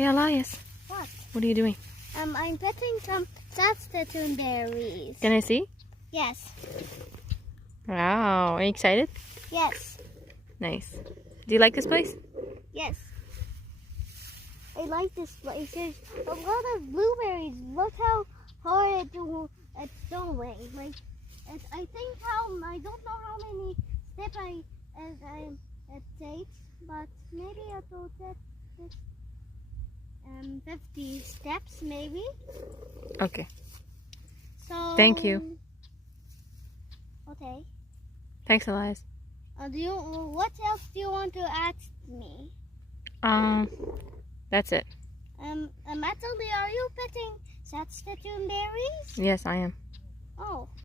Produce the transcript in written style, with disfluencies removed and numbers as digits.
Hey Elias, What? what are you doing? I'm petting some saskatoon berries. Can I see? Yes. Wow, are you excited? Yes. Nice. Do you like this place? Yes. I like this place. There's a lot of blueberries. Look how hard it's going. Like, I think I don't know how many steps it takes, but maybe it will take 50 steps maybe. Okay. So. Thank you. Okay. Thanks, Elias. What else do you want to ask me? That's it. Matilda, are you petting saskatoon berries? Yes, I am. Oh.